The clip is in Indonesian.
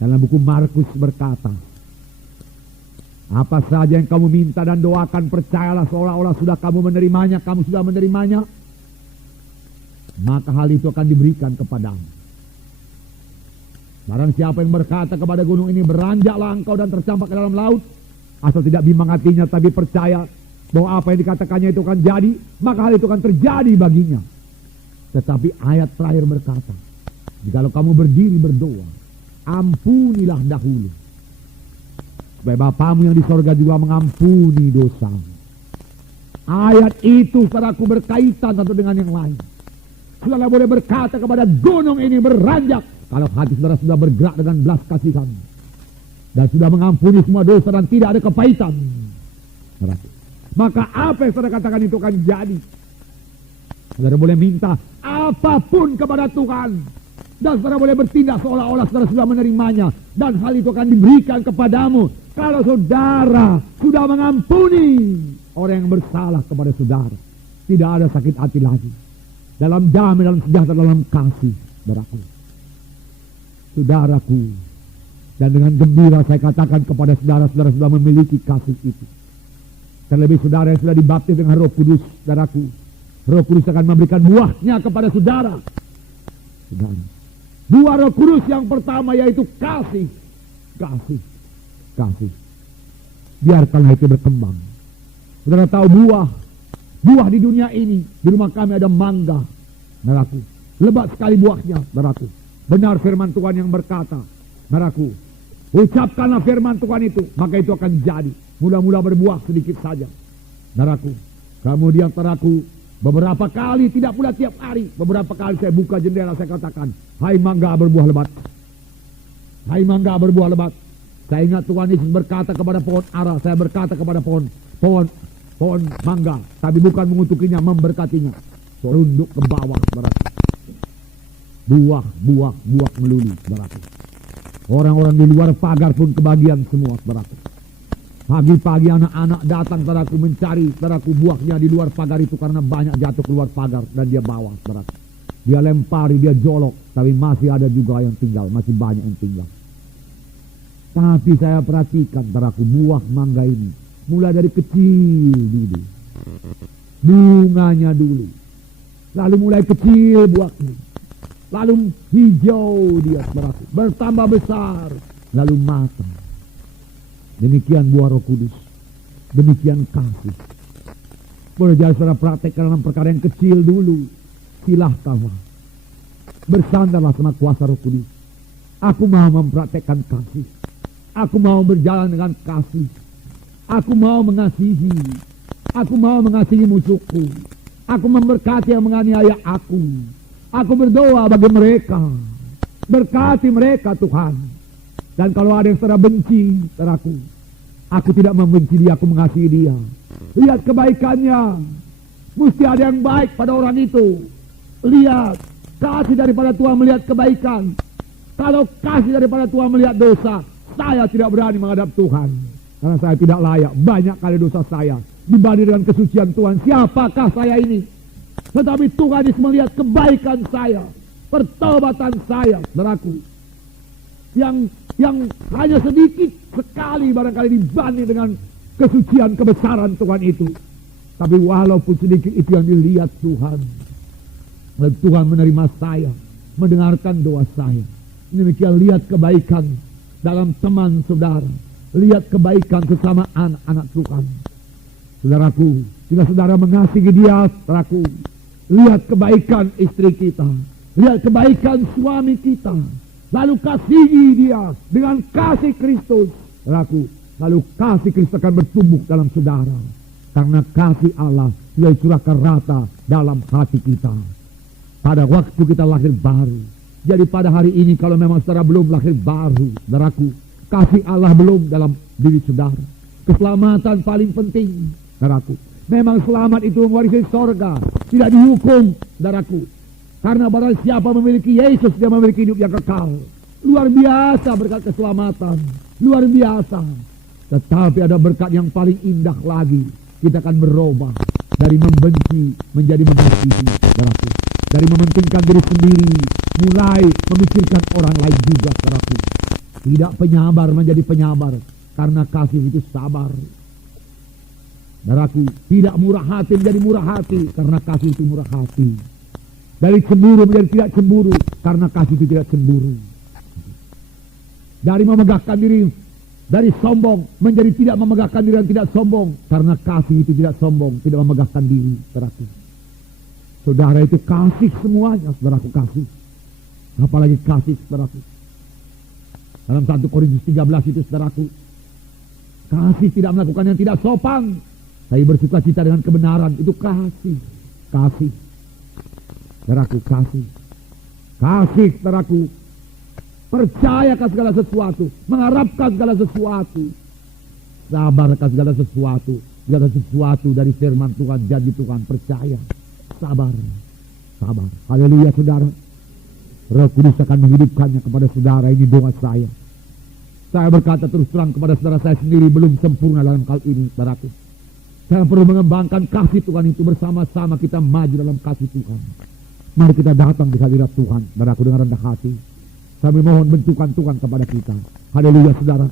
Dalam buku Markus berkata, apa saja yang kamu minta dan doakan, percayalah seolah-olah sudah kamu menerimanya, kamu sudah menerimanya, maka hal itu akan diberikan kepadamu. Barang siapa yang berkata kepada gunung ini, beranjaklah engkau dan tercampak ke dalam laut, asal tidak bimbang hatinya tapi percaya bahwa apa yang dikatakannya itu akan jadi, maka hal itu akan terjadi baginya. Tetapi ayat terakhir berkata, jikalau kamu berdiri berdoa, ampunilah dahulu, supaya Bapamu yang di sorga juga mengampuni dosamu. Ayat itu, saudaraku, berkaitan satu dengan yang lain. Saudara boleh berkata kepada gunung ini, beranjak, kalau hati saudara sudah bergerak dengan belas kasihan dan sudah mengampuni semua dosa dan tidak ada kepahitan, maka apa yang saudara katakan itu akan jadi. Saudara boleh minta apapun kepada Tuhan, dan saudara boleh bertindak seolah-olah saudara sudah menerimanya, dan hal itu akan diberikan kepadamu kalau saudara sudah mengampuni orang yang bersalah kepada saudara. Tidak ada sakit hati lagi, dalam damai, dalam sejahtera, dalam kasih, saudaraku. Saudaraku, dan dengan gembira saya katakan kepada saudara-saudara sudah memiliki kasih itu. Terlebih saudara yang sudah dibaptis dengan Roh Kudus, saudaraku, Roh Kudus akan memberikan buahnya kepada saudara. Saudara, buah Roh Kudus yang pertama yaitu kasih. Kasih. Biarkanlah itu berkembang. Saudara tahu buah di dunia ini, di rumah kami ada mangga, saudaraku. Lebat sekali buahnya, saudaraku. Benar firman Tuhan yang berkata, saudaraku, ucapkanlah firman Tuhan itu, maka itu akan jadi. Mula-mula berbuah sedikit saja, saudaraku. Kemudian saudaraku, beberapa kali, tidak pula tiap hari, beberapa kali saya buka jendela, saya katakan, hai mangga berbuah lebat. Hai mangga berbuah lebat. Saya ingat Tuhan Yesus berkata kepada pohon ara, saya berkata kepada pohon mangga, tapi bukan mengutukinya, memberkatinya. Tunduk ke bawah, saudaraku. Buah melulu, saudaraku. Orang-orang di luar pagar pun kebagian semua, saudaraku. Pagi-pagi anak-anak datang, saudaraku, mencari, saudaraku, buahnya di luar pagar itu karena banyak jatuh keluar pagar dan dia bawa, saudaraku. Dia lempari, dia jolok, tapi masih ada juga yang tinggal, masih banyak yang tinggal. Tapi saya perhatikan, saudaraku, buah mangga ini mulai dari kecil dulu, bunganya dulu, lalu mulai kecil buahnya, lalu hijau dia, saudaraku, bertambah besar, lalu matang. Demikian buah Roh Kudus, demikian kasih. Boleh jadi saudara praktekkan dalam perkara yang kecil dulu. Silahkanlah, bersandarlah sama kuasa Roh Kudus. Aku mau mempraktekkan kasih, aku mau berjalan dengan kasih, aku mau mengasihi, aku mau mengasihi musuhku, aku memberkati yang menganiaya aku berdoa bagi mereka, berkati mereka Tuhan. Dan kalau ada yang saudara benci, saudaraku, aku tidak membenci dia, aku mengasihi dia. Lihat kebaikannya, mesti ada yang baik pada orang itu. Lihat, kasih daripada Tuhan melihat kebaikan. Kalau kasih daripada Tuhan melihat dosa, saya tidak berani menghadap Tuhan, karena saya tidak layak. Banyak kali dosa saya dibanding dengan kesucian Tuhan. Siapakah saya ini? Tetapi Tuhan Yesus melihat kebaikan saya, pertobatan saya, saudaraku, yang hanya sedikit sekali barangkali dibanding dengan kesucian kebesaran Tuhan itu. Tapi walaupun sedikit itu yang dilihat Tuhan, dan Tuhan menerima saya, mendengarkan doa saya. Demikian lihat kebaikan dalam teman saudara, lihat kebaikan sesama anak-anak Tuhan. Saudaraku, jika saudara mengasihi dia, saudaraku, lihat kebaikan istri kita, lihat kebaikan suami kita, lalu kasihi dia dengan kasih Kristus, saudaraku, lalu kasih Kristus akan bertumbuh dalam saudara, karena kasih Allah sudah dicurahkan rata dalam hati kita pada waktu kita lahir baru. Jadi pada hari ini kalau memang saudara belum lahir baru, saudaraku, kasih Allah belum dalam diri saudara, keselamatan paling penting, saudaraku. Memang selamat itu mewarisi sorga, tidak dihukum, saudaraku. Karena barang siapa memiliki Yesus, dia memiliki hidup yang kekal. Luar biasa berkat keselamatan, luar biasa. Tetapi ada berkat yang paling indah lagi. Kita akan berubah dari membenci menjadi mengasihi, saudaraku. Dari mementingkan diri sendiri, mulai memikirkan orang lain juga, saudaraku. Tidak penyabar menjadi penyabar, karena kasih itu sabar. Saudaraku, tidak murah hati menjadi murah hati, karena kasih itu murah hati. Dari cemburu menjadi tidak cemburu, karena kasih itu tidak cemburu. Dari memegahkan diri, dari sombong menjadi tidak memegahkan diri dan tidak sombong, karena kasih itu tidak sombong, tidak memegahkan diri. Saudaraku, saudara itu kasih semuanya, saudaraku, kasih. Apalagi kasih, saudaraku. Dalam 1 Korintus 13 itu, saudaraku, kasih tidak melakukan yang tidak sopan, tapi bersuka cita dengan kebenaran. Itu kasih. Kasih, saudaraku, kasih. Kasih, saudaraku, percayakan segala sesuatu, mengharapkan segala sesuatu, sabarkan segala sesuatu dari firman Tuhan, janji Tuhan, percaya, sabar, sabar. Haleluya, saudara. Roh Kudus akan menghidupkannya kepada saudara. Ini doa saya. Saya berkata terus terang kepada saudara, saya sendiri belum sempurna dalam hal ini, saudaraku. Saya perlu mengembangkan kasih Tuhan itu, bersama-sama kita maju dalam kasih Tuhan. Mari kita datang di hadirat Tuhan, saudaraku, dengan rendah hati. Kami mohon bentukan Tuhan kepada kita. Haleluya, saudara.